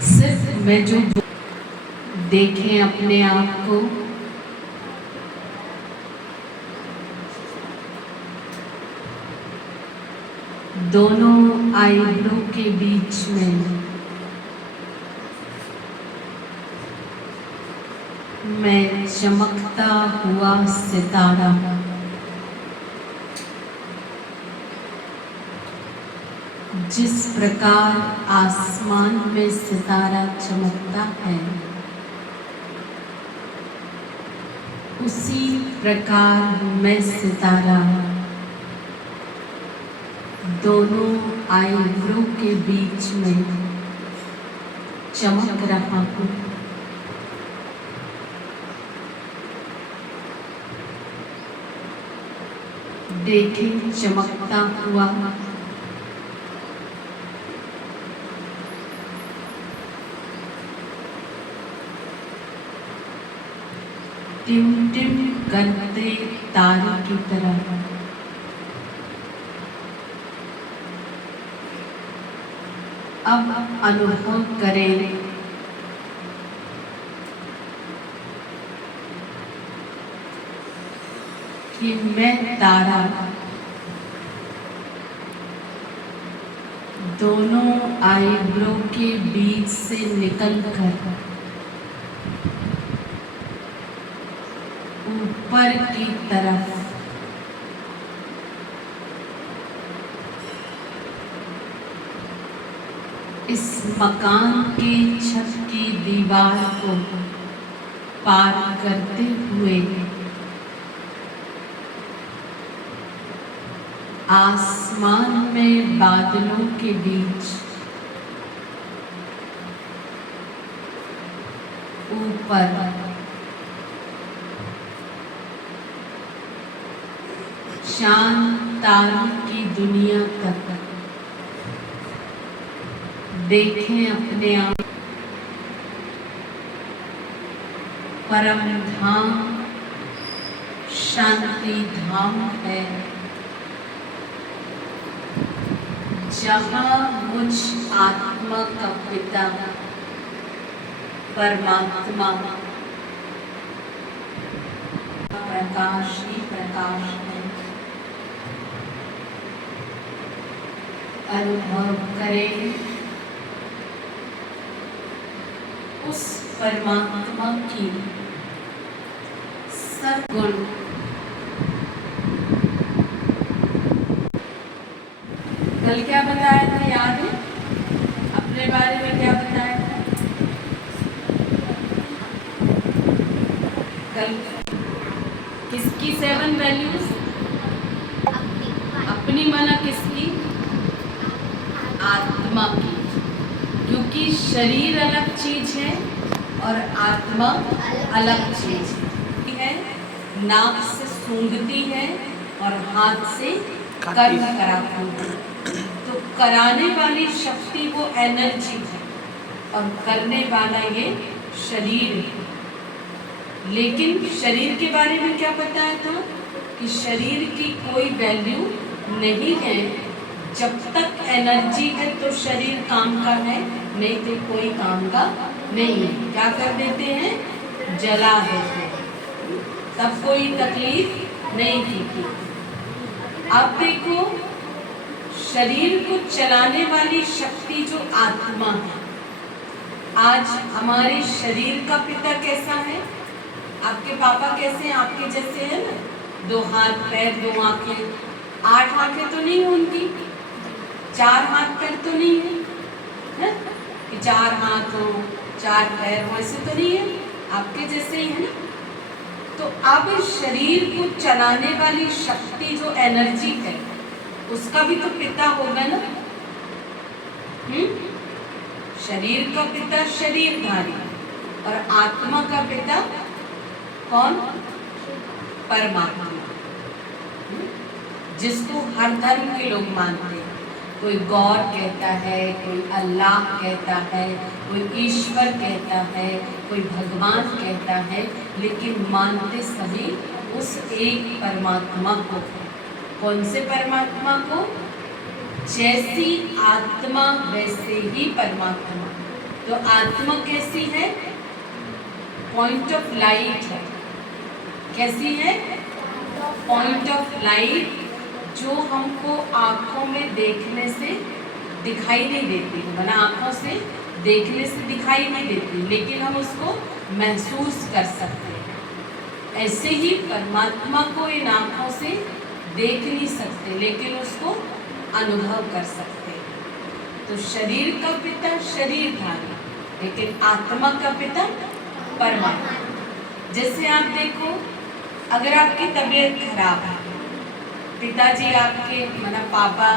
सिर्फ मैं जो देखें अपने आप को, दोनों आईब्रो के बीच में मैं चमकता हुआ सितारा, जिस प्रकार आसमान में सितारा चमकता है, उसी प्रकार मैं सितारा दोनों आईब्रो के बीच में चमक रहा हूँ। देखें चमकता हुआ टिम-टिम करते तारे की तरह अब अनुभव करें कि मैं तारा दोनों आईब्रो के बीच से निकलकर ऊपर की तरफ इस मकान की छत की दीवार को पार करते हुए आसमान में बादलों के बीच ऊपर चांद तारों की दुनिया तक देखें अपने आप। परम धाम शांति धाम है, जहाँ मुझ आत्मा का पिता परमात्मा प्रकाश ही प्रकाश है। अनुभव करें उस परमात्मा की सद्गुण। कल क्या बताया था, याद है? अपने बारे में क्या बताया था कल? किसकी 7 वैल्यूज? अपनी माना किसकी? आत्मा की। क्योंकि शरीर अलग चीज है और आत्मा अलग चीज है। नाक से सूंघती है और हाथ से कर्म कराती है। तो कराने वाली शक्ति वो एनर्जी है और करने वाला ये शरीर है। लेकिन शरीर के बारे में क्या बताया था कि शरीर की कोई वैल्यू नहीं है। जब तक एनर्जी है तो शरीर काम का है, नहीं तो कोई काम का नहीं है। क्या कर देते हैं? जला देते हैं, तब कोई तकलीफ नहीं थी। अब देखो, शरीर को चलाने वाली शक्ति जो आत्मा है। आज हमारे शरीर का पिता कैसा है? आपके पापा कैसे हैं? आपके जैसे हैं ना? 2 हाथ पैर, 2 आंखें, 8 आंखें तो नहीं उनकी, 4 हाथ पैर तो नहीं है कि 4 हाथ हो 4 पैर हो, ऐसे तो नहीं है। आपके जैसे ही है ना। तो अब शरीर को चलाने वाली शक्ति जो एनर्जी है, उसका भी तो पिता होगा ना। शरीर का पिता शरीरधारी और आत्मा का पिता कौन? परमात्मा, जिसको हर धर्म के लोग मानते हैं। कोई गॉड कहता है, कोई अल्लाह कहता है, कोई ईश्वर कहता है, कोई भगवान कहता है, लेकिन मानते सभी उस एक परमात्मा को। कौन से परमात्मा को? जैसी आत्मा वैसे ही परमात्मा। तो आत्मा कैसी है? पॉइंट ऑफ लाइट है। कैसी है? पॉइंट ऑफ लाइट, जो हमको आंखों में देखने से दिखाई नहीं देती, वरना आंखों से देखने से दिखाई नहीं देती, लेकिन हम उसको महसूस कर सकते हैं। ऐसे ही परमात्मा को इन आंखों से देख नहीं सकते, लेकिन उसको अनुभव कर सकते हैं। तो शरीर का पिता शरीरधारी, लेकिन आत्मा का पिता परमात्मा। जैसे आप देखो, अगर आपकी तबीयत खराब है, पिताजी आपके माना पापा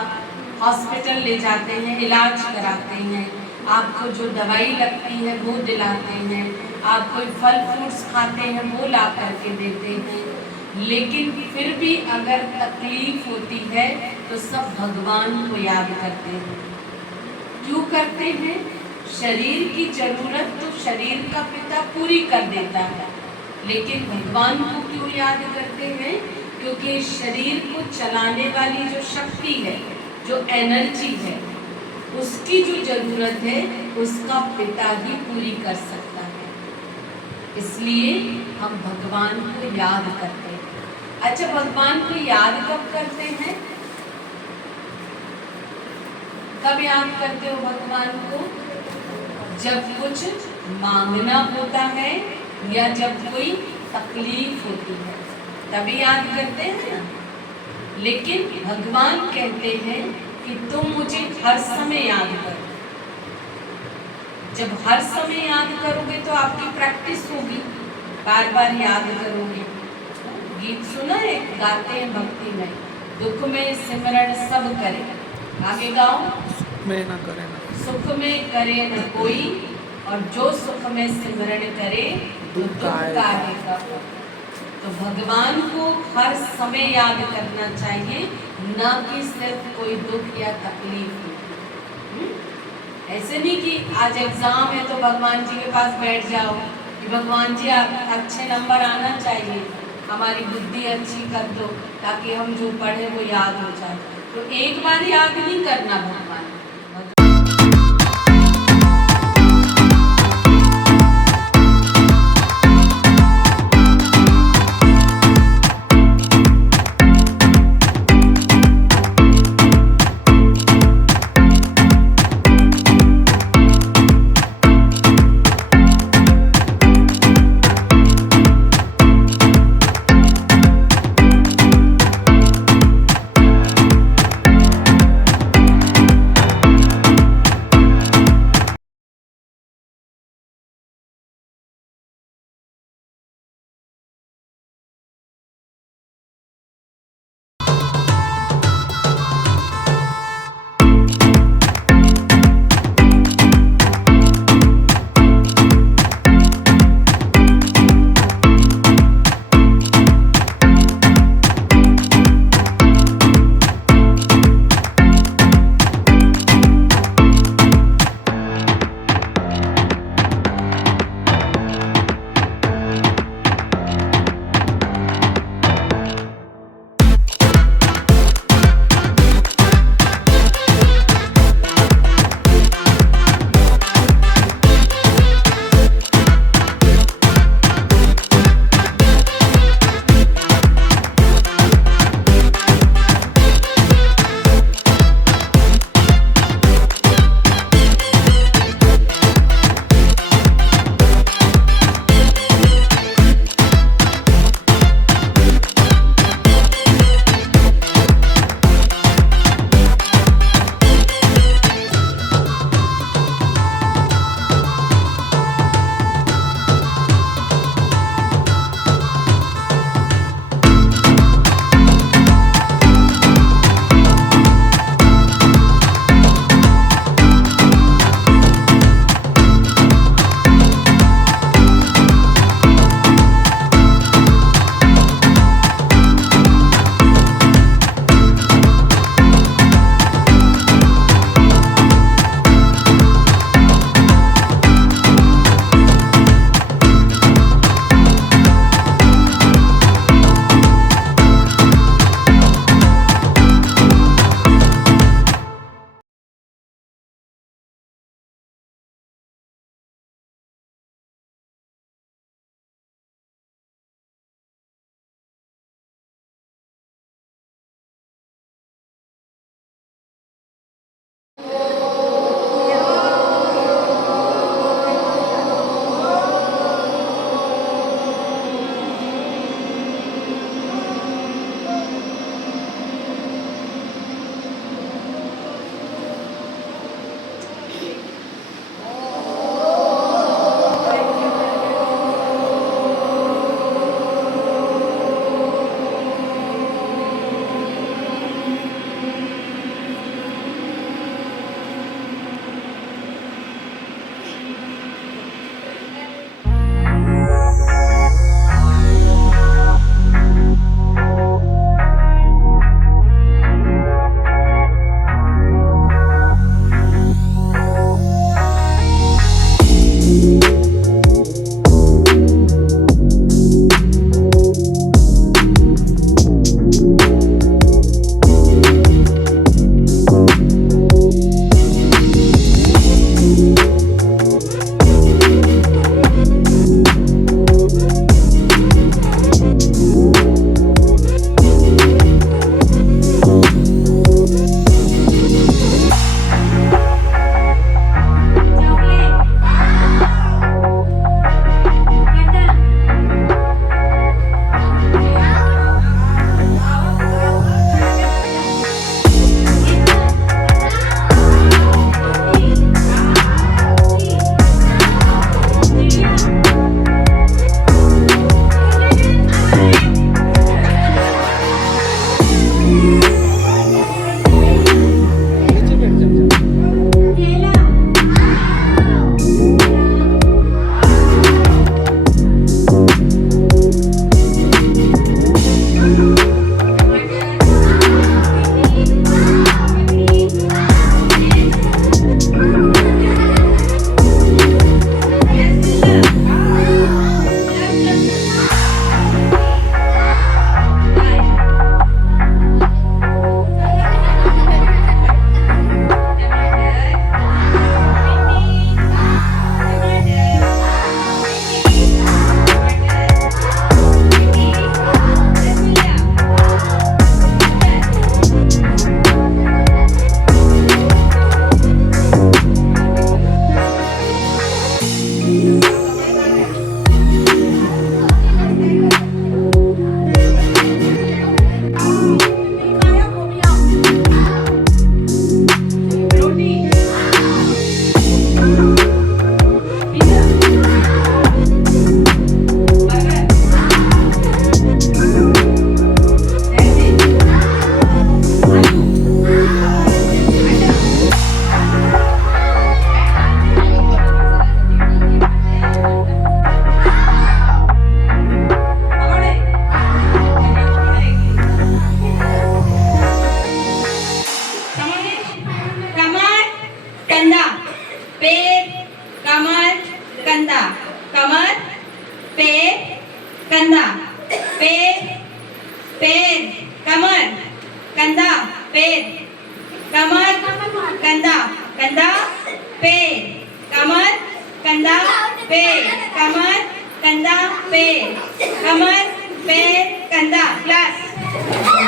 हॉस्पिटल ले जाते हैं, इलाज कराते हैं, आपको जो दवाई लगती है वो दिलाते हैं, आप कोई फल फ्रूट्स खाते हैं वो ला करके देते हैं, लेकिन फिर भी अगर तकलीफ होती है तो सब भगवान को याद करते हैं। क्यों करते हैं? शरीर की जरूरत तो शरीर का पिता पूरी कर देता है, लेकिन भगवान को क्यों याद करते हैं? क्योंकि शरीर को चलाने वाली जो शक्ति है, जो एनर्जी है, उसकी जो जरूरत है उसका पिता ही पूरी कर सकता है। इसलिए हम भगवान को याद करते हैं। अच्छा, भगवान को याद कब करते हैं? कब याद करते हो भगवान को? जब कुछ मांगना होता है या जब कोई तकलीफ होती है, तभी याद करते हैं ना। लेकिन भगवान कहते हैं कि तुम मुझे हर समय याद करो। जब हर समय याद करोगे तो आपकी प्रैक्टिस होगी, बार बार याद करोगे। गीत सुना है, गाते हैं भक्ति में, दुख में सिमरण सब करे, आगे गाओ। में ना करे ना, सुख में करे न कोई, और जो सुख में सिमरण करे तो दुख काहे का। तो भगवान को हर समय याद करना चाहिए, ना कि सिर्फ कोई दुख या तकलीफ हो। ऐसे नहीं कि आज एग्जाम है तो भगवान जी के पास बैठ जाओ कि भगवान जी आप अच्छे नंबर आना चाहिए, हमारी बुद्धि अच्छी कर दो ताकि हम जो पढ़े वो याद हो जाए। तो एक बार याद नहीं करना भगवान। पैर कमर कंधा कमर पैर कंधा पैर पैर कमर कंधा पैर कमर कंधा कंधा पैर कमर कंधा पैर कमर कंधा पैर कमर पैर कंधा क्लास